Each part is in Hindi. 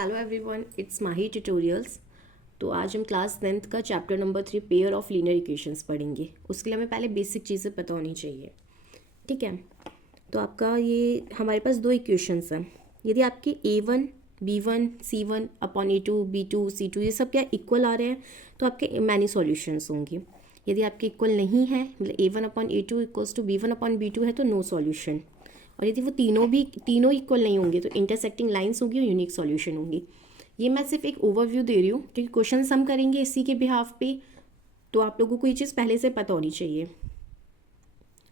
Hello everyone, it's Mahi tutorials. तो आज हम क्लास 10th का chapter number 3 pair of linear equations पढ़ेंगे। उसके लिए हमें पहले बेसिक चीज़ें पता होनी चाहिए। ठीक है, तो आपका ये हमारे पास दो इक्वेशंस हैं। यदि आपके A1 B1 C1 upon A2 B2 C2 ये सब क्या इक्वल आ रहे हैं तो आपके मैनी सॉल्यूशंस होंगे। यदि आपके इक्वल नहीं है, मतलब A1 upon A2 equals to B1 upon B2 है तो नो सॉल्यूशन। और यदि वो तीनों इक्वल नहीं होंगे तो इंटरसेक्टिंग लाइंस होंगी और यूनिक सॉल्यूशन होंगी। ये मैं सिर्फ एक ओवरव्यू दे रही हूँ क्योंकि क्वेश्चन हम करेंगे इसी के बिहाफ पे, तो आप लोगों को ये चीज़ पहले से पता होनी चाहिए।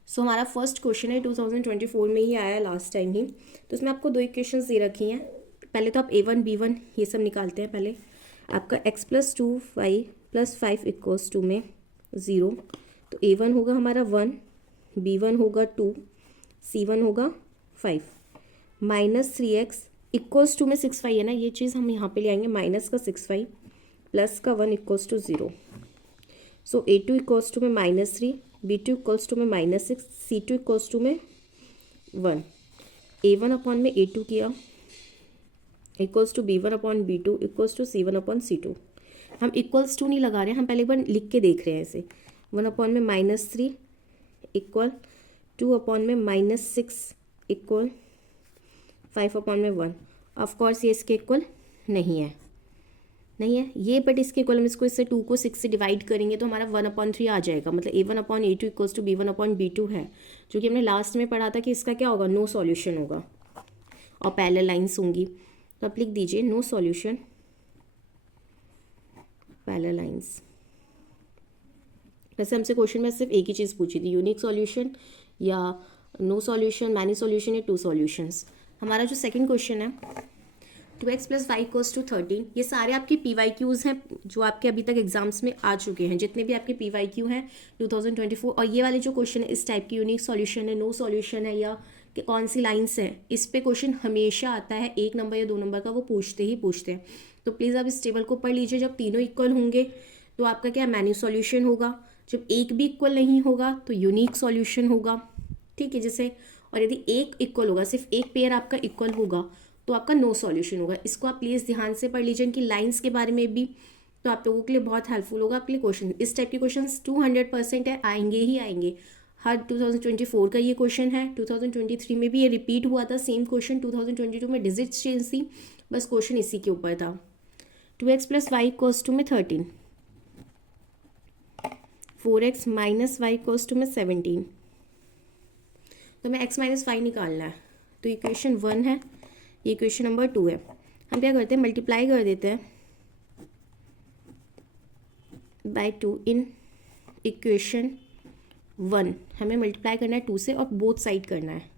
सो हमारा फर्स्ट क्वेश्चन है 2024 में ही आया लास्ट टाइम ही। तो इसमें आपको दो इक्वेशंस दे रखी हैं। पहले तो आप A1 B1 ये सब निकालते हैं। पहले आपका x+2y+5 इक्वल्स टू में 0। तो A1 होगा हमारा 1, B1 होगा 2, C1 होगा 5। -3x इक्वल्स टू में 6y है ना, ये चीज़ हम यहाँ पे ले आएंगे। माइनस का 6y प्लस का 1 equals to 0। So A2 equals to में -3, B2 इक्वल्स टू में -6, C2 इक्वल्स टू में 1। A1 अपॉन में A2 किया equals to B1 upon B2 equals to C1 upon C2। हम इक्वल्स टू नहीं लगा रहे हैं, हम पहले एक बार लिख के देख रहे हैं इसे। 1 अपॉन में -3 इक्वल 2 अपॉन में -6 इक्वल 5 अपॉन में 1। ऑफकोर्स ये इसके इक्वल नहीं है ये, बट इसके इक्वल हम इसको इससे 2 को 6 से डिवाइड करेंगे तो हमारा 1/3 आ जाएगा। मतलब A1 upon A2 equals to B1 upon B2 है, जो कि हमने लास्ट में पढ़ा था कि इसका क्या होगा, नो सॉल्यूशन होगा और पैरेलल लाइंस होंगी। तो आप लिख दीजिए नो सॉल्यूशन पैरेलल लाइंस। वैसे हमसे क्वेश्चन में सिर्फ एक ही चीज़ पूछी थी, यूनिक सॉल्यूशन या नो सॉल्यूशन, मैनी सॉल्यूशन या 2 सॉल्यूशंस। हमारा जो सेकंड क्वेश्चन है 2x + 5 = 13। ये सारे आपके PYQs हैं जो आपके अभी तक एग्जाम्स में आ चुके हैं। जितने भी आपके PYQ हैं 2024, और ये वाले जो क्वेश्चन है इस टाइप की, यूनिक सॉल्यूशन है, नो सॉल्यूशन है या कि कौन सी लाइन्स हैं, इस पे क्वेश्चन हमेशा आता है। 1 नंबर या 2 नंबर का वो पूछते हैं। तो प्लीज़ आप इस टेबल को पढ़ लीजिए। जब तीनों इक्वल होंगे तो आपका क्या मैनी सॉल्यूशन होगा। जब एक भी इक्वल नहीं होगा तो यूनिक सॉल्यूशन होगा। ठीक है, जैसे, और यदि एक इक्वल होगा, सिर्फ एक पेयर आपका इक्वल होगा तो आपका नो सॉल्यूशन होगा। इसको आप प्लीज़ ध्यान से पढ़ लीजिए कि लाइंस के बारे में भी, तो आप लोगों के लिए बहुत हेल्पफुल होगा। आपके लिए क्वेश्चन इस टाइप के क्वेश्चन 200% है, आएंगे ही आएंगे। हर 2024 का ये क्वेश्चन है। 2023 में भी ये रिपीट हुआ था सेम क्वेश्चन। 2022 में डिजिट्स चेंज थी, बस क्वेश्चन इसी के ऊपर था। 2x + y = में 13, 4x - y = में 17। तो हमें x - 5 निकालना है। तो इक्वेशन 1 है, ये इक्वेशन नंबर 2 है। हम क्या करते हैं, मल्टीप्लाई कर देते हैं बाय 2 इन इक्वेशन 1। हमें मल्टीप्लाई करना है 2 से और बोथ साइड करना है,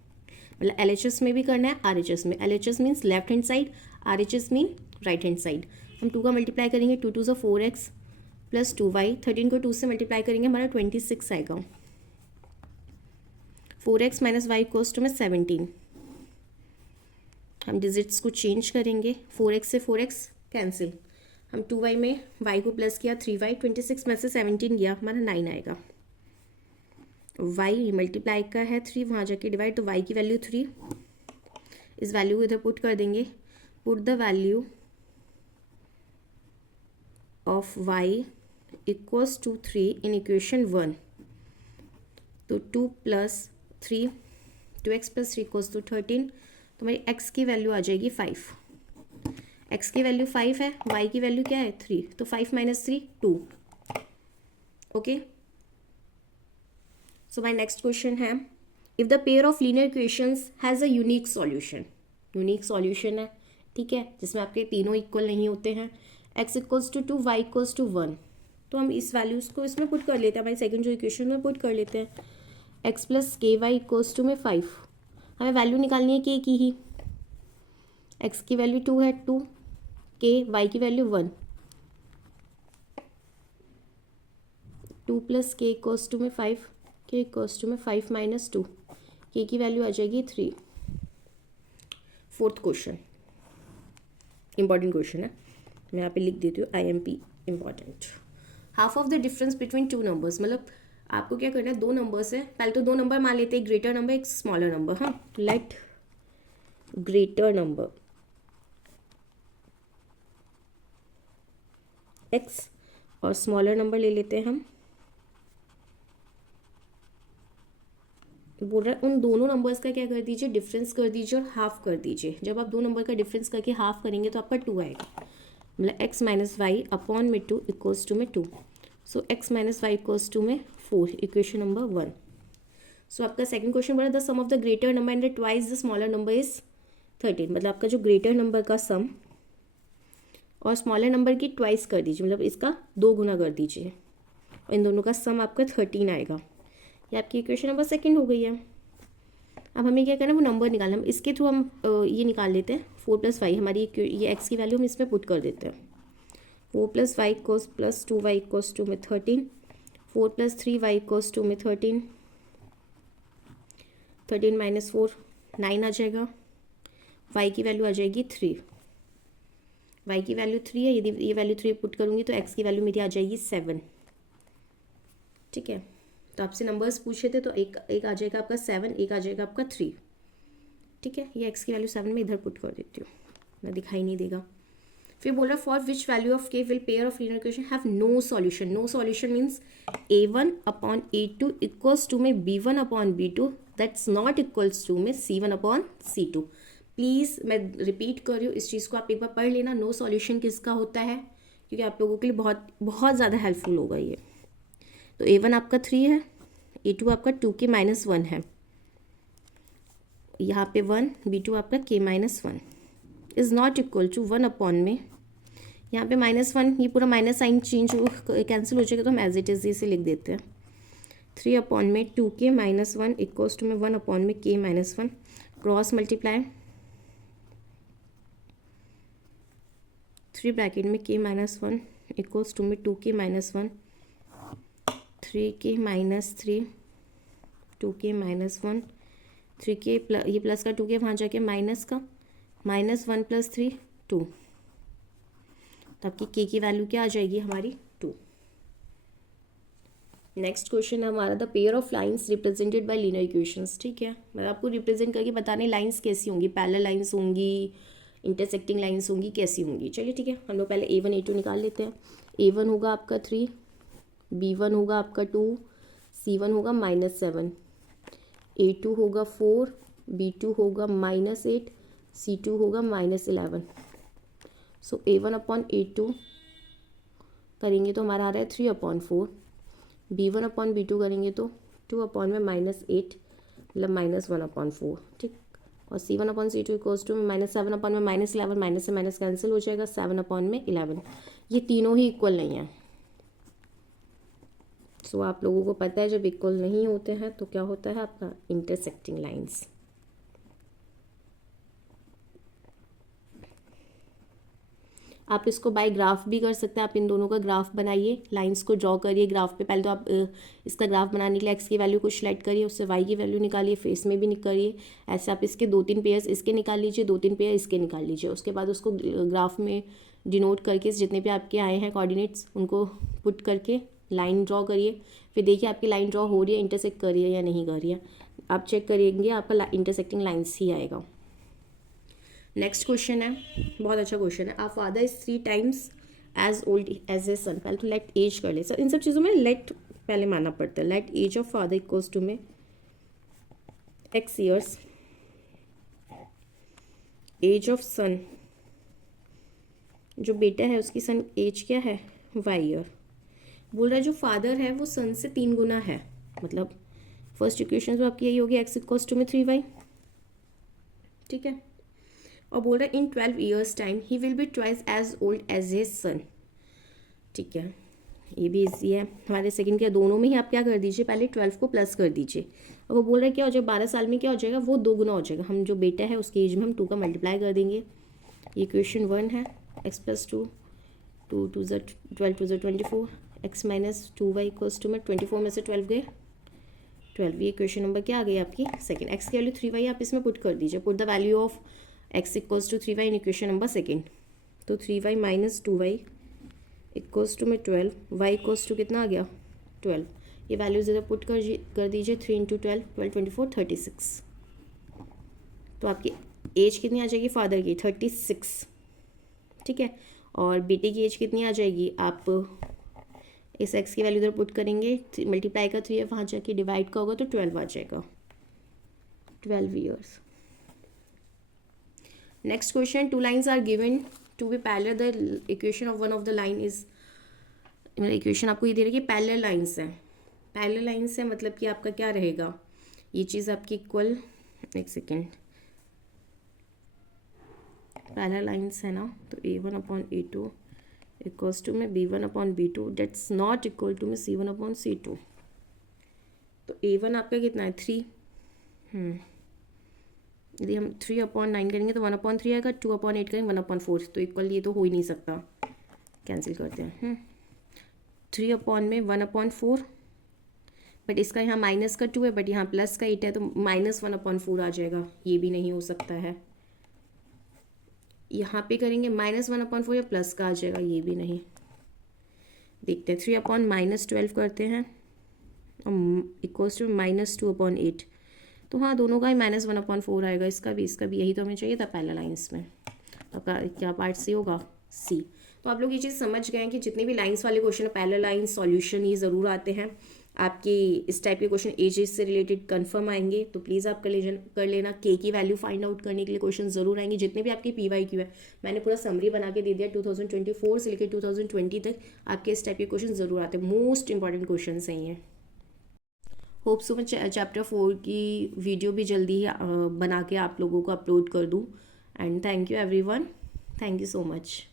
मतलब LHS में भी करना है, RHS में। LHS means left hand side, RHS mean right hand side. हम 2 का मल्टीप्लाई करेंगे, 2 × 2 = 4x + 2y। 13 को 2 से मल्टीप्लाई करेंगे, हमारा 26 आएगा। 4x - y = में 17। हम डिजिट्स को चेंज करेंगे, 4x से 4x कैंसिल। हम 2y में y को प्लस किया 3y, 26 में से 17 गया, हमारा 9 आएगा। y मल्टीप्लाई का है 3, वहाँ जाके डिवाइड, तो y की वैल्यू 3। इस वैल्यू को इधर पुट कर देंगे। Put the value of y = 3 in equation 1। तो 2 + 3, 2x + 3 = 13। तो हमारी x की वैल्यू आ जाएगी 5। x की वैल्यू 5 है, y की वैल्यू क्या है 3, तो 5 - 3 2। Okay, so my next question है, if the pair of linear equations has a unique solution. Unique solution है, ठीक है, जिसमें आपके तीनों इक्वल नहीं होते हैं। x = 2, y = 1। तो हम इस वैल्यूज़ को इसमें पुट कर लेते हैं, हमारी सेकंड जो इक्वेशन में पुट कर लेते हैं। x + ky = में 5। हमें वैल्यू निकालनी है k की ही। x की वैल्यू 2 है, 2 k, y की वैल्यू 1। 2 + k = में 5, k = में 5 - 2, k की वैल्यू आ जाएगी 3। फोर्थ क्वेश्चन इंपॉर्टेंट क्वेश्चन है, मैं यहाँ पे लिख देती हूँ IMP important. Half of the difference between 2 numbers, मतलब आपको क्या करना है, 2 नंबर्स है। पहले तो 2 नंबर मान लेते हैं, एक ग्रेटर नंबर एक स्मॉलर नंबर। हाँ, लेट ग्रेटर नंबर x और स्मॉलर नंबर ले लेते हैं हम। बोल रहा है उन दोनों नंबर्स का क्या कर दीजिए, डिफरेंस कर दीजिए और हाफ कर दीजिए। जब आप दो नंबर का डिफरेंस करके हाफ करेंगे तो आपका 2 आएगा, मतलब x माइनस वाई अपॉन में 2 इक्वल्स टू में 2। So x minus y equals to में 4, इक्वेशन नंबर 1। सो आपका सेकंड क्वेश्चन बोला the sum of the greater number and the twice the smaller number is 13, मतलब आपका जो ग्रेटर नंबर का सम और स्मॉलर नंबर की ट्वाइस कर दीजिए, मतलब इसका 2 गुना कर दीजिए, और इन दोनों का सम आपका 13 आएगा। ये आपकी इक्वेशन नंबर सेकंड हो गई है। अब हमें क्या करना है, वो नंबर निकालना। हम इसके थ्रू हम ये निकाल लेते हैं 4 + 5, हमारी ये एक्स की वैल्यू हम इसमें पुट कर देते हैं। 4 + 5 equals plus 2y equals to में 13, 4 + 3y इक्वल्स टू में 13, 13 - 4 9 आ जाएगा। y की वैल्यू आ जाएगी 3, y की वैल्यू 3 है। यदि ये वैल्यू 3 पुट करूँगी तो x की वैल्यू मेरी आ जाएगी 7। ठीक है, तो आपसे नंबर्स पूछे थे तो एक आ जाएगा आपका 7, एक आ जाएगा आपका 3। ठीक है, ये x की वैल्यू 7 में इधर पुट कर देती हूँ, ना दिखाई नहीं देगा। फिर बोला for which value of k will pair of linear equation have no solution. No solution means a1 upon a2 equals to में b1 upon b2 that's not equals to में c1 अपॉन c2। प्लीज़ मैं रिपीट कर रही हूँ, इस चीज़ को आप एक बार पढ़ लेना। नो सॉल्यूशन किसका होता है, क्योंकि आप लोगों के लिए बहुत बहुत ज़्यादा हेल्पफुल होगा ये। तो a1 आपका 3 है, a2 आपका 2k - 1 है, यहाँ पे 1, b2 आपका k - 1 is not equal to 1 upon में, यहाँ पे -1, ये पूरा माइनस साइन चेंज कैंसिल हो जाएगा तो हम एज इट इज़ इसे लिख देते हैं। 3 अपॉन में 2k - 1 इक्वल्स टू में 1 अपॉन में k - 1, क्रॉस मल्टीप्लाई 3 ब्रैकेट में k - 1 इक्वल्स टू में 2k - 1, 3k - 3, 2k - 1, 3k ये प्लस का 2k वहाँ जाके माइनस का -1 + 3 2, तो आपकी k की वैल्यू क्या आ जाएगी हमारी 2। नेक्स्ट क्वेश्चन है हमारा the pair of lines represented by linear equations. ठीक है, मैं आपको रिप्रेजेंट करके बताने लाइंस कैसी होंगी, पैरेलल लाइंस होंगी, इंटरसेक्टिंग लाइंस होंगी, कैसी होंगी। चलिए ठीक है, हम लोग पहले a1 a2 निकाल लेते हैं। a1 होगा आपका 3, b1 होगा आपका 2, c1 होगा -7, a2 होगा 4, b2 होगा -8, c2 होगा -11। सो a1 अपॉन a2 करेंगे तो हमारा आ रहा है 3 अपॉन 4, b1 अपॉन b2 करेंगे तो 2 अपॉन में -8 मतलब -1 अपॉन 4। ठीक, और c1 upon c2 equals to -7 upon में -11, माइनस से माइनस कैंसिल हो जाएगा, 7 अपॉन में 11। ये तीनों ही इक्वल नहीं है। सो आप लोगों को पता है जब इक्वल नहीं होते हैं तो क्या होता है आपका इंटरसेक्टिंग लाइंस। आप इसको बाय ग्राफ भी कर सकते हैं। आप इन दोनों का ग्राफ बनाइए, लाइंस को ड्रॉ करिए ग्राफ पे। पहले तो आप इसका ग्राफ बनाने के लिए एक्स की वैल्यू को सिलेक्ट करिए, उससे वाई की वैल्यू निकालिए, फेस में भी करिए। ऐसे आप इसके 2-3 पेयर्स इसके निकाल लीजिए, 2-3 पेयर इसके निकाल लीजिए। उसके बाद उसको ग्राफ में डिनोट करके जितने भी आपके आए हैं कोऑर्डिनेट्स उनको पुट करके लाइन ड्रॉ करिए। फिर देखिए आपकी लाइन ड्रॉ हो रही है, इंटरसेक्ट कर रही है या नहीं कर रही है। आप चेक करेंगे आपका इंटरसेक्टिंग लाइन्स ही आएगा। नेक्स्ट क्वेश्चन है, बहुत अच्छा क्वेश्चन है। Our father is 3 times as old as a son. पहले तो लेट एज कर ले। सर इन सब चीज़ों में लेट पहले मानना पड़ता है। Let age of father equals to में x years, age of son जो बेटा है उसकी सन एज क्या है y ईयर। बोल रहा है जो फादर है वो सन से 3 गुना है, मतलब फर्स्ट इक्वेशन तो आपकी यही होगी x इक्वल्स टू में 3y। ठीक है, और बोल रहा है in 12 years time he will be twice as old as his son. ठीक है, ये भी इजी है। हमारे सेकंड के दोनों में ही आप क्या कर दीजिए, पहले 12 को प्लस कर दीजिए। और वो बोल रहा है क्या हो जाएगा 12 साल में क्या हो जाएगा, वो 2 गुना हो जाएगा। हम जो बेटा है उसकी एज में हम 2 का मल्टीप्लाई कर देंगे। ये इक्वेशन 1 है, x + 2, 2 2 12 2 24, x - 2y equals to में 24 में से 12 गए 12। ये इक्वेशन नंबर क्या आ गई आपकी सेकंड। x की वैल्यू 3y आप इसमें पुट कर दीजिए। Put the value of x equals to 3y in equation number second. तो 3y - 2y इक्वल्स टू में 12, y इक्वल्स टू कितना आ गया 12। ये वैल्यूज इधर पुट कर दीजिए। 3 × 12 12 24 36। तो आपकी एज कितनी आ जाएगी फादर की 36। ठीक है, और बेटे की एज कितनी आ जाएगी, आप इस x की वैल्यू इधर पुट करेंगे, मल्टीप्लाई का 3 है, वहाँ जाके डिवाइड का होगा तो 12 आ जाएगा, 12 years. Next question, 2 lines are given to be parallel, the equation of one of the line is, मेरा इक्वेशन आपको ये दे रही है कि पैरेलल लाइन्स हैं। पैरेलल लाइन्स है मतलब कि आपका क्या रहेगा, ये चीज़ आपकी इक्वल, एक सेकेंड, पैरेलल लाइन्स है ना, तो a1/a2 इक्वल्स टू में b1/b2 dates not equal to में c1/c2। तो a1 आपका कितना है 3, यदि हम 3/9 करेंगे तो 1/3 आएगा, 2/8 करेंगे 1/4, तो इक्वल ये तो हो ही नहीं सकता, कैंसिल करते हैं। 3/1/4, बट इसका यहाँ माइनस का 2 है, बट यहाँ प्लस का 8 है, तो -1/4 आ जाएगा, ये भी नहीं हो सकता है। यहाँ पे करेंगे -1/4 या प्लस का आ जाएगा, ये भी नहीं। देखते हैं, 3/-12 करते हैं इक्वल्स टू -2/8, तो हाँ दोनों का ही -1/4 आएगा, इसका भी यही तो हमें चाहिए था पैरेलल लाइंस में। आपका क्या पार्ट सी होगा, सी। तो आप लोग ये चीज़ समझ गए हैं कि जितने भी लाइंस वाले क्वेश्चन पैरेलल लाइंस सॉल्यूशन ये ज़रूर आते हैं आपकी, इस टाइप के क्वेश्चन एजेस से रिलेटेड कंफर्म आएंगे, तो प्लीज़ आप कर लेना। के की वैल्यू फाइंड आउट करने के लिए क्वेश्चन ज़रूर आएंगे, जितने भी आपके PYQ है मैंने पूरा समरी बना के दे दिया, 2024 से लेकर 2020 तक आपके इस टाइप के क्वेश्चन ज़रूर आते हैं, मोस्ट इंपॉर्टेंट क्वेश्चन हैं ये। होप सो मैं चैप्टर 4 की वीडियो भी जल्दी ही बना के आप लोगों को अपलोड कर दूँ। And thank you everyone, thank you so much.